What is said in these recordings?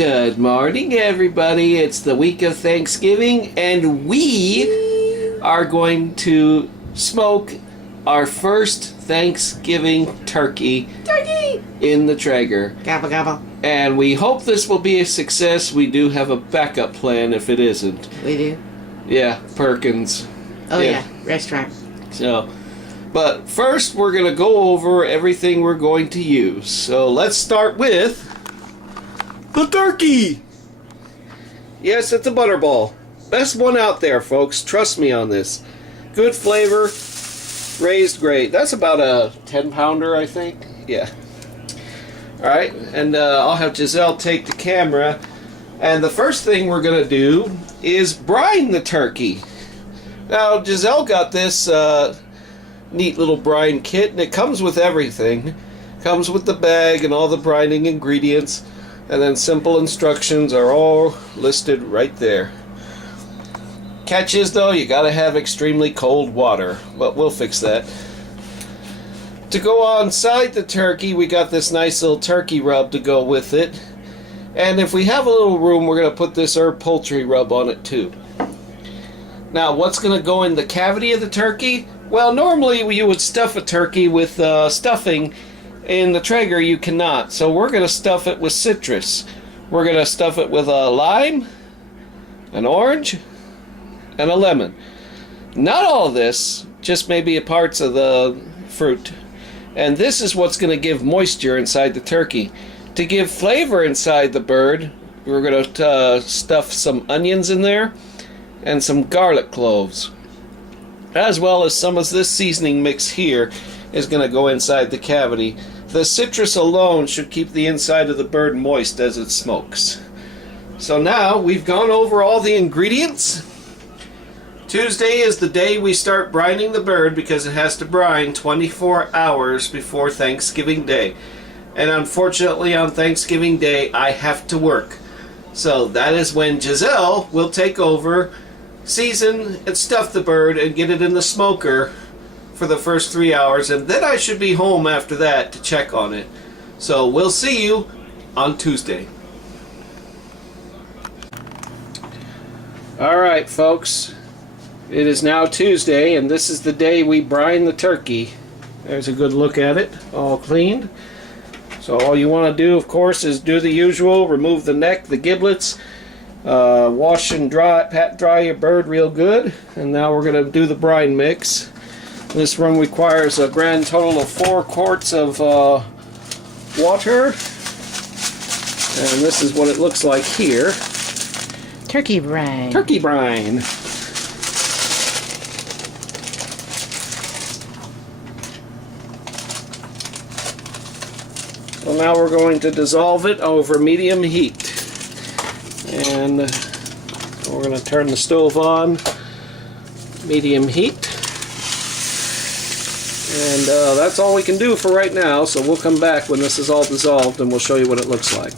Good morning, everybody. It's the week of Thanksgiving, and we are going to smoke our first Thanksgiving turkey in the Traeger. Gobble, gobble. And we hope this will be a success. We do have a backup plan if it isn't. We do? Yeah, Perkins. Oh, yeah. Restaurant. So, but first we're going to go over everything we're going to use. So let's start with the turkey. Yes, it's a butterball. Best one out there, folks. Trust me on this. Good flavor, raised great. That's about a 10-pounder, I think. Yeah. Alright, and I'll have Giselle take the camera. And the first thing we're going to do is brine the turkey. Now, Giselle got this neat little brine kit, and it comes with everything. Comes with the bag and all the brining ingredients. And then simple instructions are all listed right there. Catch is, though, you gotta have extremely cold water. But we'll fix that. To go on side the turkey, we got this nice little turkey rub to go with it. And if we have a little room, we're gonna put this herb poultry rub on it too. Now, what's gonna go in the cavity of the turkey? Well, normally you would stuff a turkey with stuffing. In the Traeger, you cannot. So we're going to stuff it with citrus. We're going to stuff it with a lime, an orange, and a lemon. Not all of this, just maybe parts of the fruit. And this is what's going to give moisture inside the turkey. To give flavor inside the bird, we're going to stuff some onions in there and some garlic cloves. As well as some of this seasoning mix here is going to go inside the cavity. The citrus alone should keep the inside of the bird moist as it smokes. So now we've gone over all the ingredients. Tuesday is the day we start brining the bird because it has to brine 24 hours before Thanksgiving Day. And unfortunately on Thanksgiving Day I have to work. So that is when Giselle will take over, season and stuff the bird and get it in the smoker for the first 3 hours, and then I should be home after that to check on it. So we'll see you on Tuesday. Alright, folks, it is now Tuesday, and this is the day we brine the turkey. There's a good look at it, all cleaned. So all you want to do, of course, is do the usual: remove the neck, the giblets, wash and dry, pat dry your bird real good. And now we're going to do the brine mix. This run requires a grand total of 4 quarts of water. And this is what it looks like here. Turkey brine. Turkey brine. So now we're going to dissolve it over medium heat. And we're going to turn the stove on. Medium heat. And that's all we can do for right now, so we'll come back when this is all dissolved and we'll show you what it looks like.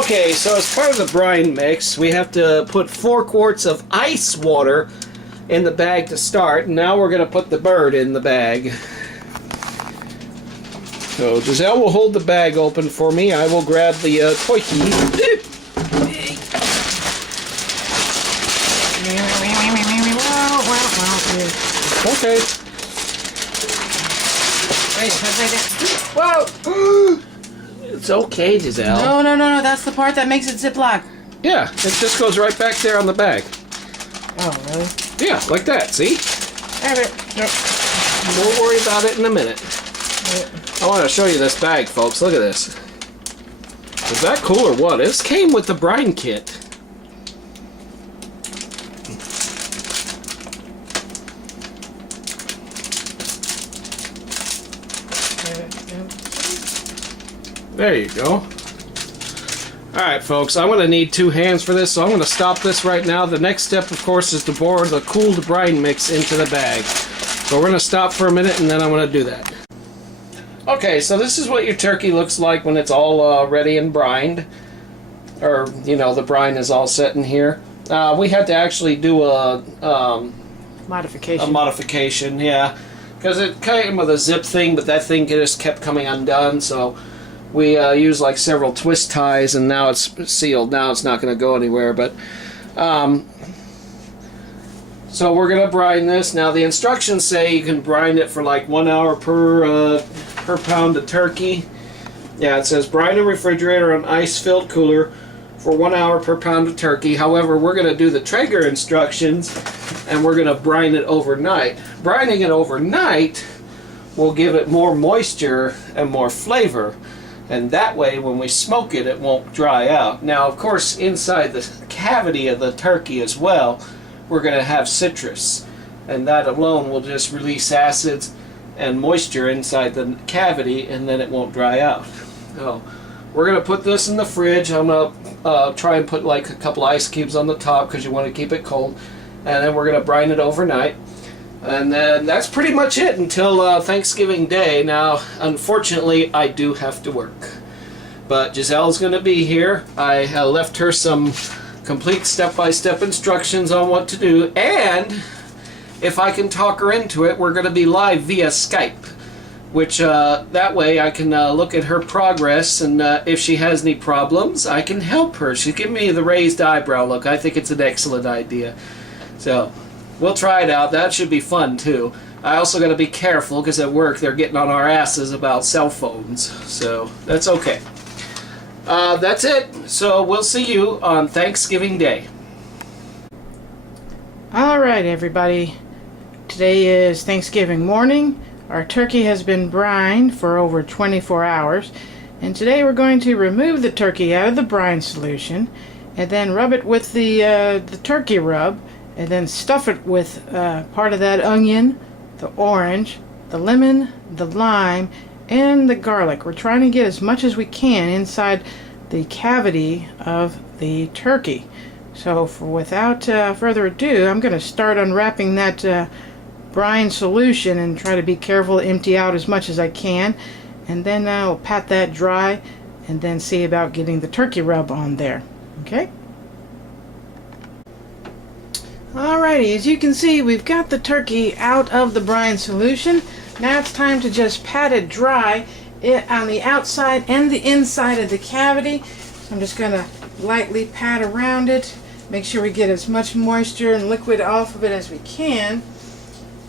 Okay, so as part of the brine mix, we have to put 4 quarts of ice water in the bag to start. And now we're going to put the bird in the bag. So Giselle will hold the bag open for me. I will grab the toy key. Okay. Wait, whoa! It's okay, Giselle. No, that's the part that makes it Ziploc. Yeah, it just goes right back there on the bag. Oh, really? Yeah, like that, see? Yep. We'll worry about it in a minute. I want to show you this bag, folks. Look at this. Is that cool or what? This came with the brine kit. There you go. Alright, folks, I'm going to need 2 hands for this, so I'm going to stop this right now. The next step, of course, is to pour the cooled brine mix into the bag. So we're going to stop for a minute, and then I'm going to do that. Okay, so this is what your turkey looks like when it's all ready and brined. Or, you know, the brine is all set in here. We had to actually do a modification, yeah. Because it came with a zip thing, but that thing just kept coming undone, so We used like several twist ties, and now it's sealed. Now it's not going to go anywhere. But so we're going to brine this. Now the instructions say you can brine it for like 1 hour per pound of turkey. Yeah, it says brine in refrigerator on ice-filled cooler for 1 hour per pound of turkey. However, we're going to do the Traeger instructions, and we're going to brine it overnight. Brining it overnight will give it more moisture and more flavor, and that way when we smoke it, it won't dry out. Now, of course, inside the cavity of the turkey as well, we're going to have citrus, and that alone will just release acids and moisture inside the cavity, and then it won't dry out. So we're going to put this in the fridge. I'm going to try and put like a couple ice cubes on the top because you want to keep it cold, and then we're going to brine it overnight. And then that's pretty much it until Thanksgiving Day. Now, unfortunately, I do have to work, but Giselle's going to be here. I left her some complete step-by-step instructions on what to do, and if I can talk her into it, we're going to be live via Skype, which that way I can look at her progress, and if she has any problems, I can help her. She's giving me the raised eyebrow look. I think it's an excellent idea. So we'll try it out. That should be fun too. I also got to be careful because at work they're getting on our asses about cell phones, so that's okay. That's it. So we'll see you on Thanksgiving Day. Alright, everybody. Today is Thanksgiving morning. Our turkey has been brined for over 24 hours. And today we're going to remove the turkey out of the brine solution and then rub it with the turkey rub, and then stuff it with part of that onion, the orange, the lemon, the lime, and the garlic. We're trying to get as much as we can inside the cavity of the turkey. So without further ado, I'm going to start unwrapping that brine solution and try to be careful to empty out as much as I can, and then I'll pat that dry and then see about getting the turkey rub on there. Okay? Alrighty, as you can see, we've got the turkey out of the brine solution. Now it's time to just pat it dry on the outside and the inside of the cavity. So I'm just going to lightly pat around it, make sure we get as much moisture and liquid off of it as we can.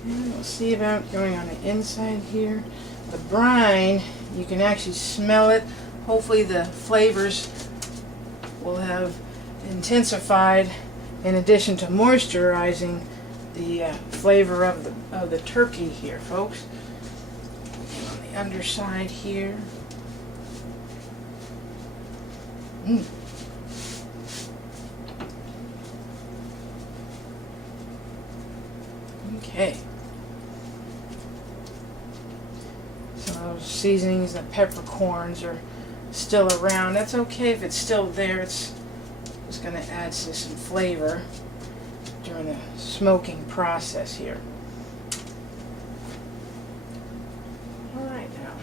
And we'll see about going on the inside here. The brine, you can actually smell it. Hopefully the flavors will have intensified in addition to moisturizing the flavor of the turkey here, folks. On the underside here. Okay. So those seasonings, the peppercorns are still around. That's okay if it's still there. It's just going to add to some flavor during the smoking process here. Alright now.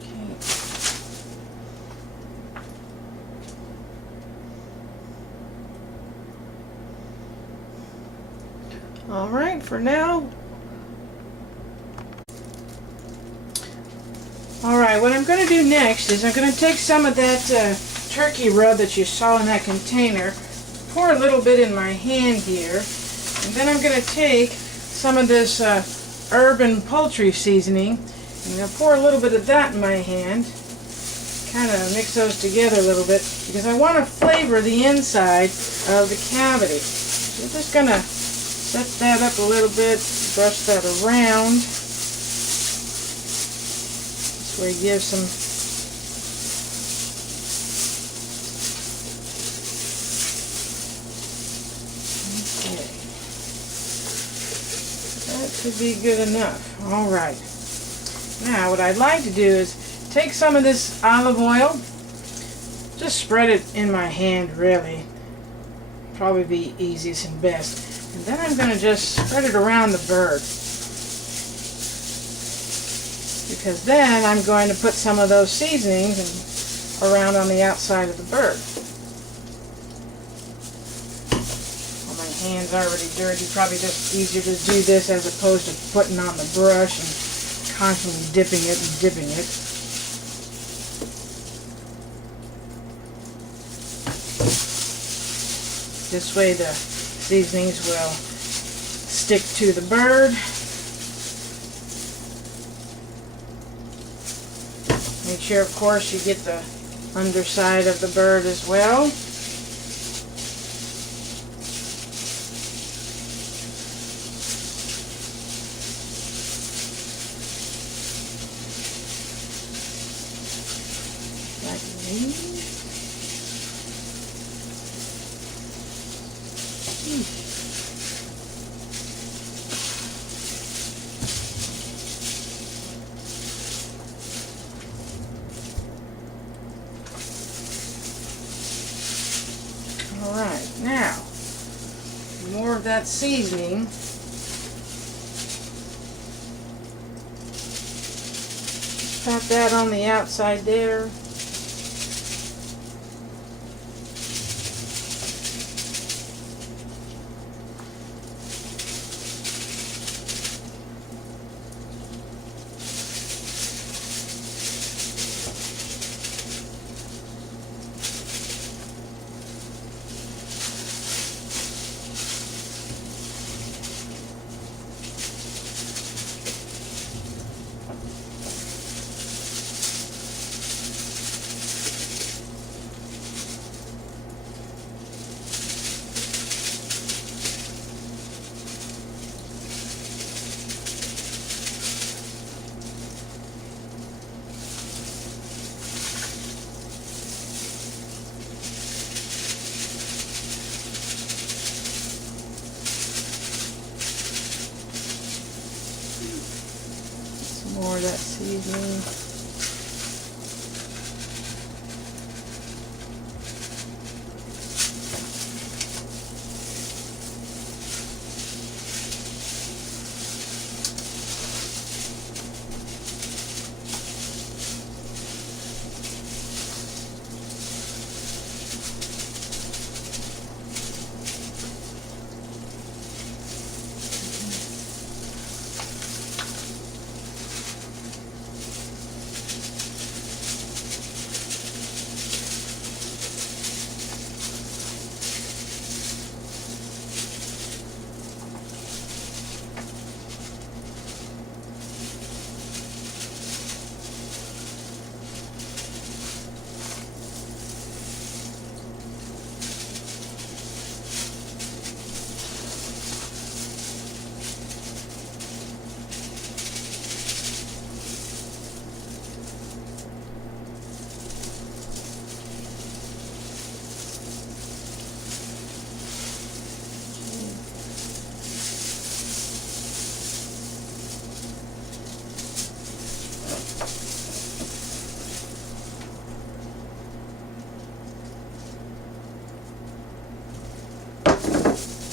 Okay. Alright, for now. Alright, what I'm going to do next is I'm going to take some of that turkey rub that you saw in that container, pour a little bit in my hand here, and then I'm going to take some of this herb and poultry seasoning, and I'm going to pour a little bit of that in my hand, kind of mix those together a little bit, because I want to flavor the inside of the cavity. So I'm just going to set that up a little bit, brush that around. Where you give some okay. That should be good enough. Alright. Now what I'd like to do is take some of this olive oil, just spread it in my hand really. Probably be easiest and best. And then I'm going to just spread it around the bird. Because then I'm going to put some of those seasonings around on the outside of the bird. Well, my hand's already dirty. Probably just easier to do this as opposed to putting on the brush and constantly dipping it and dipping it. This way the seasonings will stick to the bird. Make sure, of course, you get the underside of the bird as well. Like these. Alright, now, more of that seasoning. Pat that on the outside there. More of that seasoning.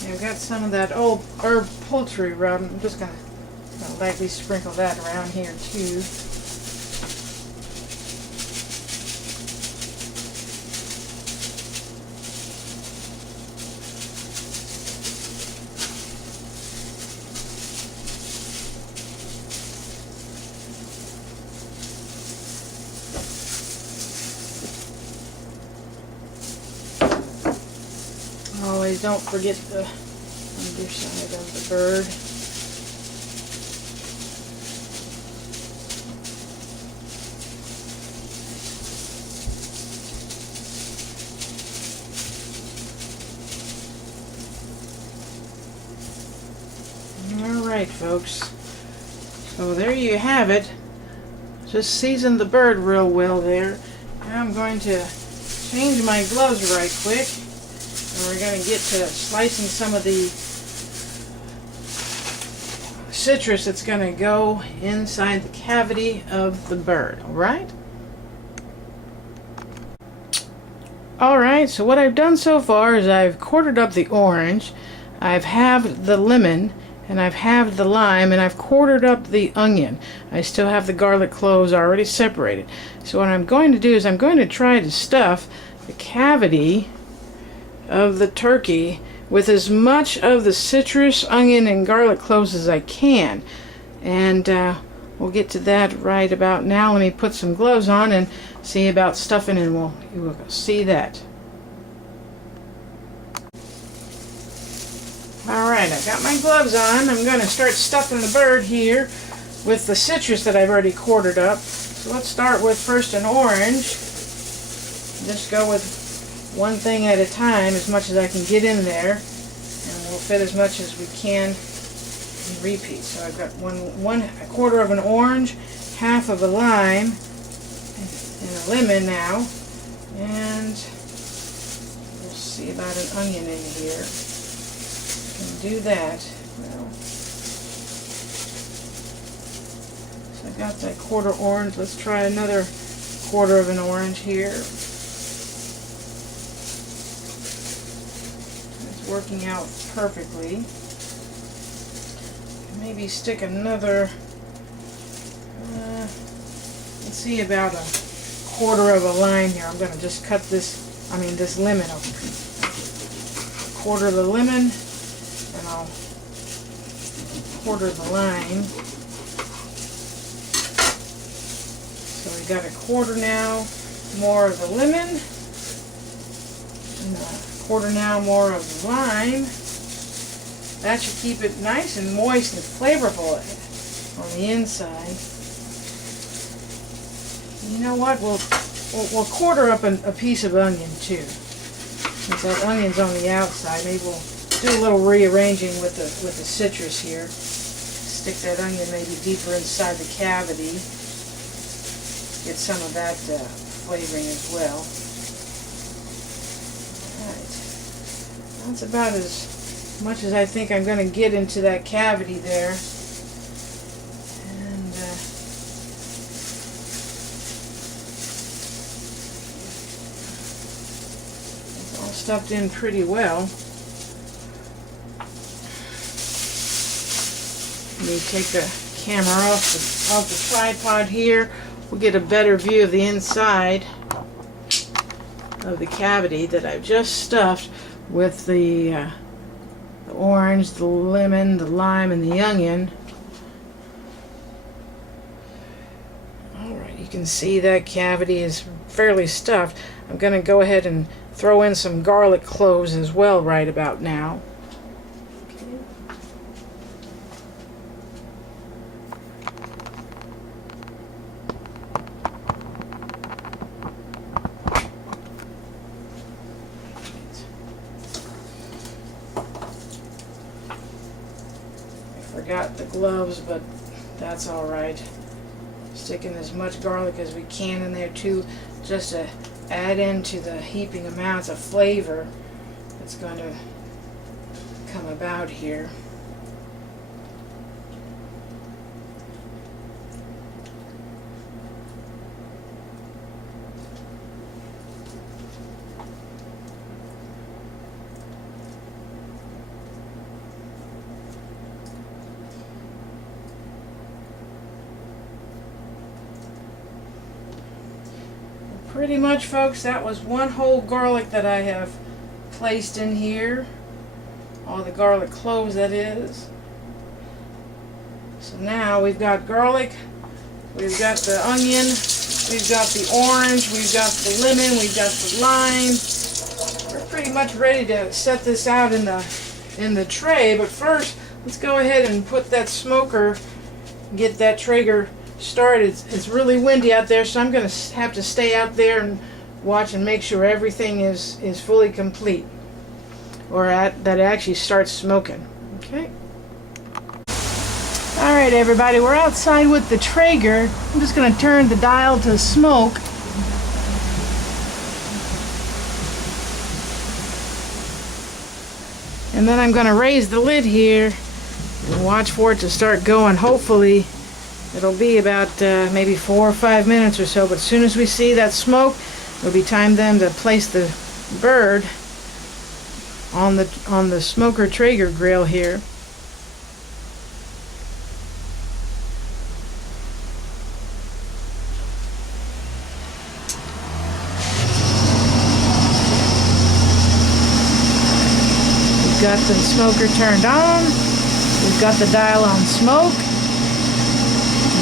I've got some of that old herb poultry rub. I'm just going to lightly sprinkle that around here too. Always don't forget the underside of the bird. Alright, folks. So there you have it. Just seasoned the bird real well there. Now I'm going to change my gloves right quick. And we're going to get to slicing some of the citrus that's going to go inside the cavity of the bird. Alright? Alright, so what I've done so far is I've quartered up the orange, I've halved the lemon, and I've halved the lime, and I've quartered up the onion. I still have the garlic cloves already separated. So what I'm going to do is I'm going to try to stuff the cavity of the turkey with as much of the citrus, onion, and garlic cloves as I can. And we'll get to that right about now. Let me put some gloves on and see about stuffing, and you will see that. Alright, I've got my gloves on. I'm going to start stuffing the bird here with the citrus that I've already quartered up. So let's start with first an orange. Just go with one thing at a time, as much as I can get in there, and we'll fit as much as we can and repeat. So I've got a quarter of an orange, half of a lime, and a lemon now, and we'll see about an onion in here. Can do that. Well, so I got that quarter orange. Let's try another quarter of an orange here. It's working out perfectly. Maybe stick another, let's see, about a quarter of a lime here. I'm going to just cut this lemon open. A quarter of the lemon, and I'll quarter the lime. So we got a quarter now, more of the lemon, and a quarter now more of the lime. That should keep it nice and moist and flavorful on the inside. You know what? We'll quarter up a piece of onion too. Since that onion's on the outside, maybe we'll do a little rearranging with the citrus here. Stick that onion maybe deeper inside the cavity. Get some of that flavoring as well. Alright. That's about as much as I think I'm going to get into that cavity there. And it's all stuffed in pretty well. Let me take the camera off the tripod here. We'll get a better view of the inside of the cavity that I've just stuffed with the orange, the lemon, the lime, and the onion. Alright, you can see that cavity is fairly stuffed. I'm going to go ahead and throw in some garlic cloves as well right about now. Forgot the gloves, but that's alright. Sticking as much garlic as we can in there too, just to add into the heaping amounts of flavor that's going to come about here. Pretty much, folks, that was one whole garlic that I have placed in here. All the garlic cloves, that is. So now we've got garlic, we've got the onion, we've got the orange, we've got the lemon, we've got the lime. We're pretty much ready to set this out in the tray, but first let's go ahead and put that smoker, get that Traeger started. It's really windy out there, so I'm going to have to stay out there and watch and make sure everything is fully complete, or that it actually starts smoking. Okay. Alright everybody, we're outside with the Traeger. I'm just going to turn the dial to smoke. And then I'm going to raise the lid here and watch for it to start going. Hopefully it'll be about maybe 4 or 5 minutes or so, but as soon as we see that smoke, it'll be time then to place the bird on the smoker Traeger grill here. We've got the smoker turned on. We've got the dial on smoke.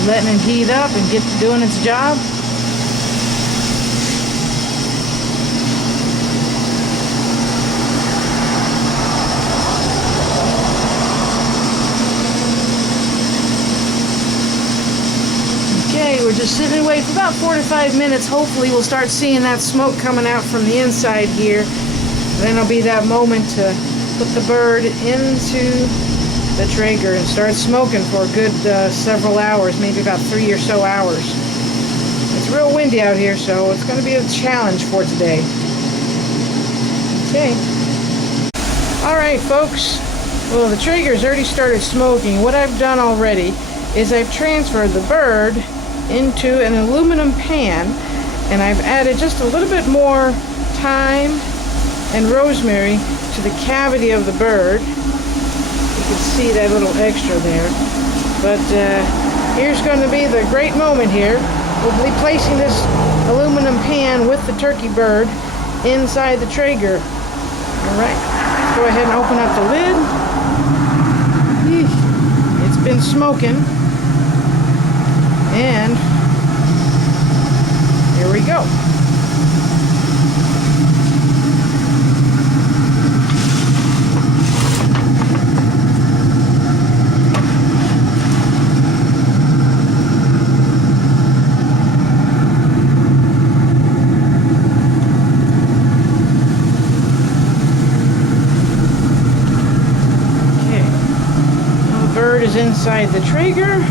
letting it heat up and get to doing its job. Okay, we're just sitting and waiting for about 4 to 5 minutes. Hopefully we'll start seeing that smoke coming out from the inside here. Then it'll be that moment to put the bird into the Traeger and start smoking for a good several hours, maybe about 3 or so hours. It's real windy out here, so it's going to be a challenge for today. Okay. Alright folks, well the Traeger's already started smoking. What I've done already is I've transferred the bird into an aluminum pan, and I've added just a little bit more thyme and rosemary to the cavity of the bird. You can see that little extra there. But here's going to be the great moment here. We'll be placing this aluminum pan with the turkey bird inside the Traeger. Alright, let's go ahead and open up the lid. It's been smoking. And here we go. Okay. Now the bird is inside the Traeger.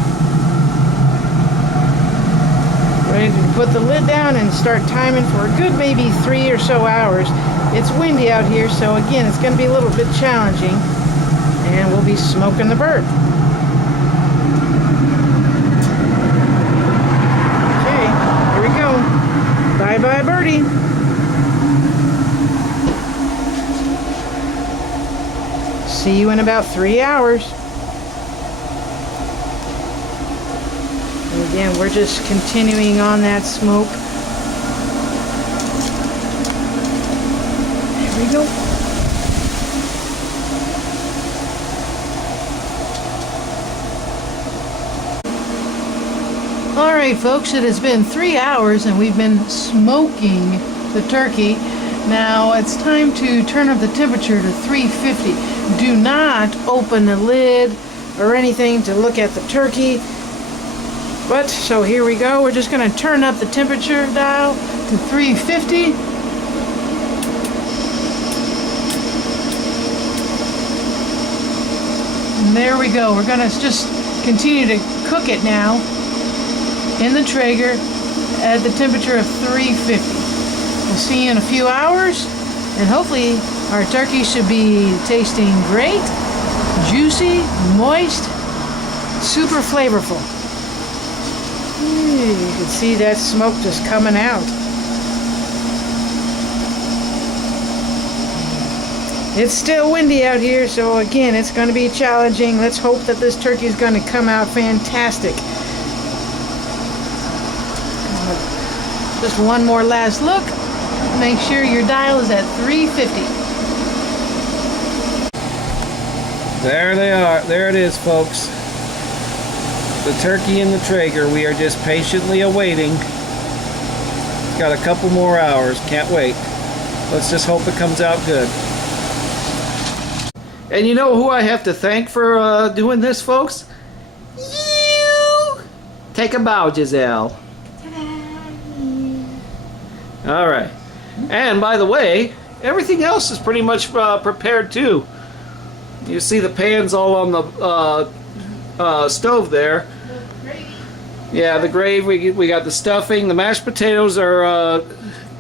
Ready to put the lid down and start timing for a good maybe 3 or so hours. It's windy out here, so again, it's going to be a little bit challenging. And we'll be smoking the bird. Okay, here we go. Bye-bye, birdie. See you in about 3 hours. Again, we're just continuing on that smoke. There we go. Alright folks, it has been 3 hours and we've been smoking the turkey. Now it's time to turn up the temperature to 350. Do not open the lid or anything to look at the turkey. But, so here we go. We're just going to turn up the temperature dial to 350. And there we go. We're going to just continue to cook it now in the Traeger at the temperature of 350. We'll see you in a few hours, and hopefully our turkey should be tasting great, juicy, moist, super flavorful. You can see that smoke just coming out. It's still windy out here, so again, it's going to be challenging. Let's hope that this turkey is going to come out fantastic. Just one more last look. Make sure your dial is at 350. There they are. There it is, folks. The turkey in the Traeger. We are just patiently awaiting. Got a couple more hours. Can't wait. Let's just hope it comes out good. And you know who I have to thank for doing this, folks? You! Take a bow, Giselle. Alright. And by the way, everything else is pretty much prepared too. You see the pan's all on the stove there. Yeah, the gravy, we got the stuffing, the mashed potatoes are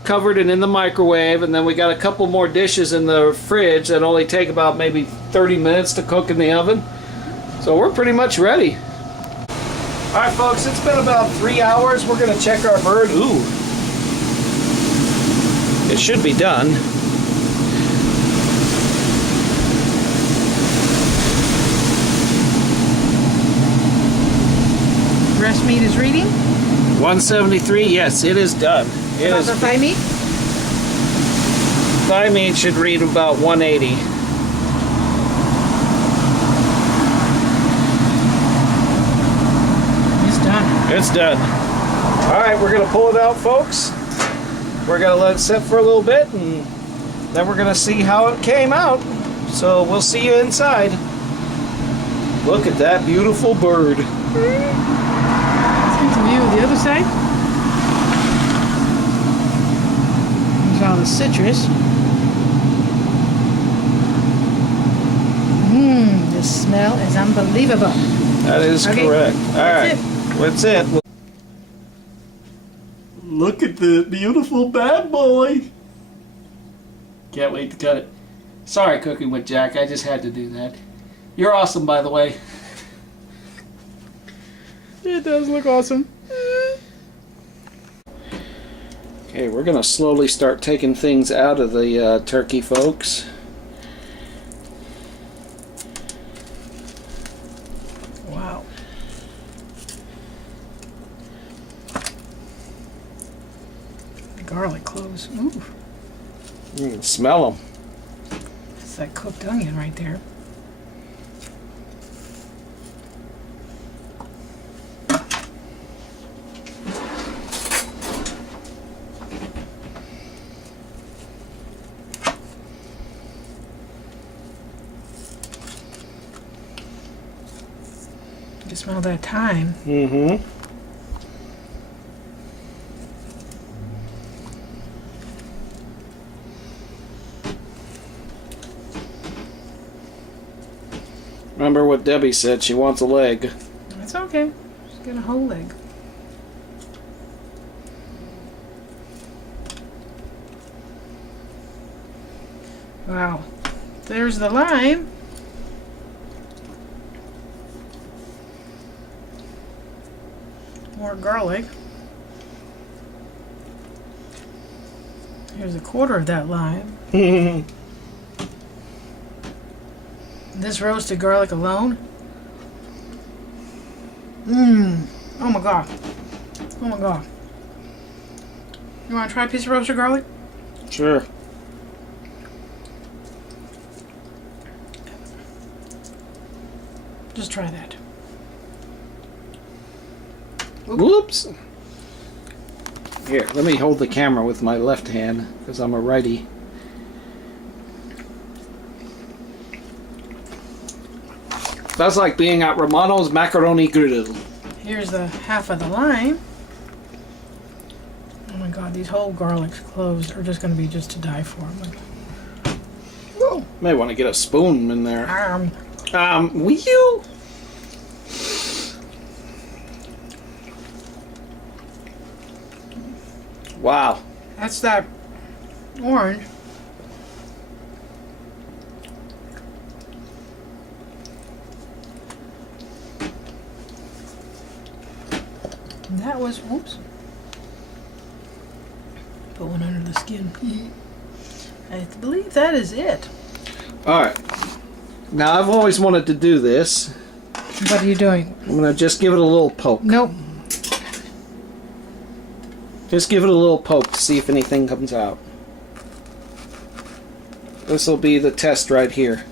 covered and in the microwave, and then we got a couple more dishes in the fridge that only take about maybe 30 minutes to cook in the oven. So we're pretty much ready. Alright folks, it's been about 3 hours. We're going to check our bird. Ooh. It should be done. Breast meat is reading. 173, yes, it is done. It is. The thigh meat? Thigh meat should read about 180. It's done. It's done. Alright, we're going to pull it out, folks. We're going to let it sit for a little bit, and then we're going to see how it came out. So we'll see you inside. Look at that beautiful bird. Let's get some view of the other side. There's all the citrus. The smell is unbelievable. That is correct. Alright, that's it. Look at the beautiful bad boy. Can't wait to cut it. Sorry, Cooking with Jack. I just had to do that. You're awesome, by the way. It does look awesome. Okay, we're going to slowly start taking things out of the turkey, folks. Wow. The garlic cloves. Ooh. You can smell them. That's that cooked onion right there. You can smell that thyme. Mm-hmm. Remember what Debbie said, she wants a leg. That's okay. Just get a whole leg. Wow. There's the lime. More garlic. Here's a quarter of that lime. This roasted garlic alone. Oh my god. Oh my god. You want to try a piece of roasted garlic? Sure. Just try that. Whoops. Here, let me hold the camera with my left hand, because I'm a righty. That's like being at Romano's Macaroni Grill. Here's the half of the lime. Oh my god, these whole garlic cloves are just going to be just to die for. Whoa. May want to get a spoon in there. Will you? Wow. That's that orange. And that was, whoops. Put one under the skin. I believe that is it. Alright. Now I've always wanted to do this. What are you doing? I'm going to just give it a little poke. Nope. Just give it a little poke to see if anything comes out. This will be the test right here.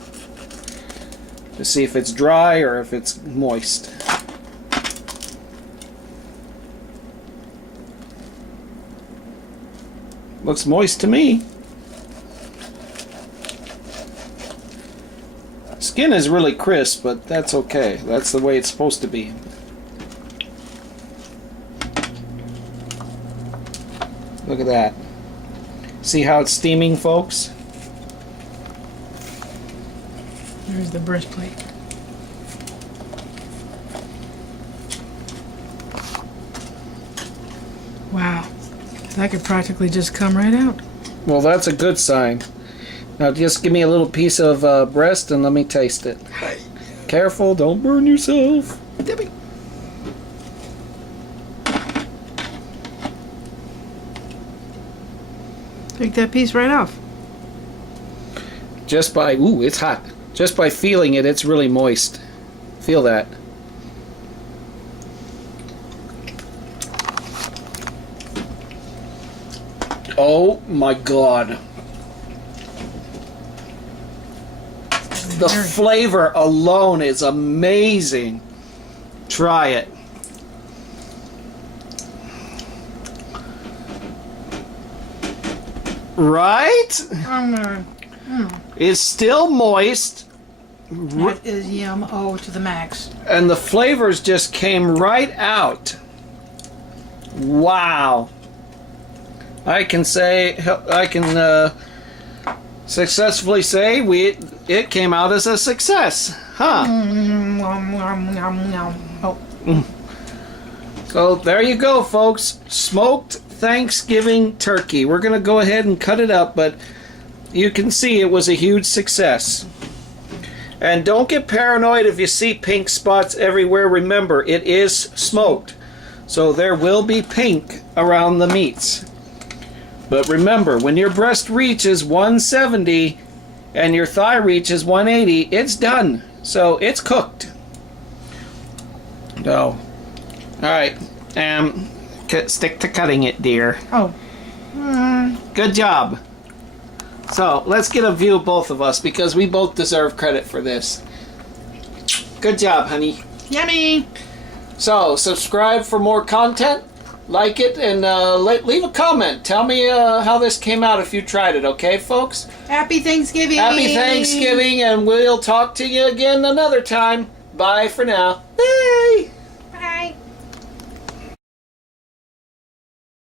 To see if it's dry or if it's moist. Looks moist to me. Skin is really crisp, but that's okay. That's the way it's supposed to be. Look at that. See how it's steaming, folks? There's the breastplate. Wow. That could practically just come right out. Well, that's a good sign. Now just give me a little piece of breast and let me taste it. Careful, don't burn yourself. Debbie. Take that piece right off. Just by, ooh, it's hot. Just by feeling it, it's really moist. Feel that. Oh my God. The flavor alone is amazing. Try it. Right? It's still moist. That is yum to the max. And the flavors just came right out. Wow. I can successfully say it came out as a success. Huh. So there you go, folks. Smoked Thanksgiving turkey. We're going to go ahead and cut it up, but you can see it was a huge success. And don't get paranoid if you see pink spots everywhere. Remember, it is smoked. So there will be pink around the meats. But remember, when your breast reaches 170 and your thigh reaches 180, it's done. So it's cooked. So, alright. Stick to cutting it, dear. Oh. Good job. So, let's get a view of both of us because we both deserve credit for this. Good job, honey. Yummy. So, subscribe for more content, like it, and leave a comment. Tell me how this came out if you tried it, okay, folks? Happy Thanksgiving. Happy Thanksgiving, and we'll talk to you again another time. Bye for now. Bye.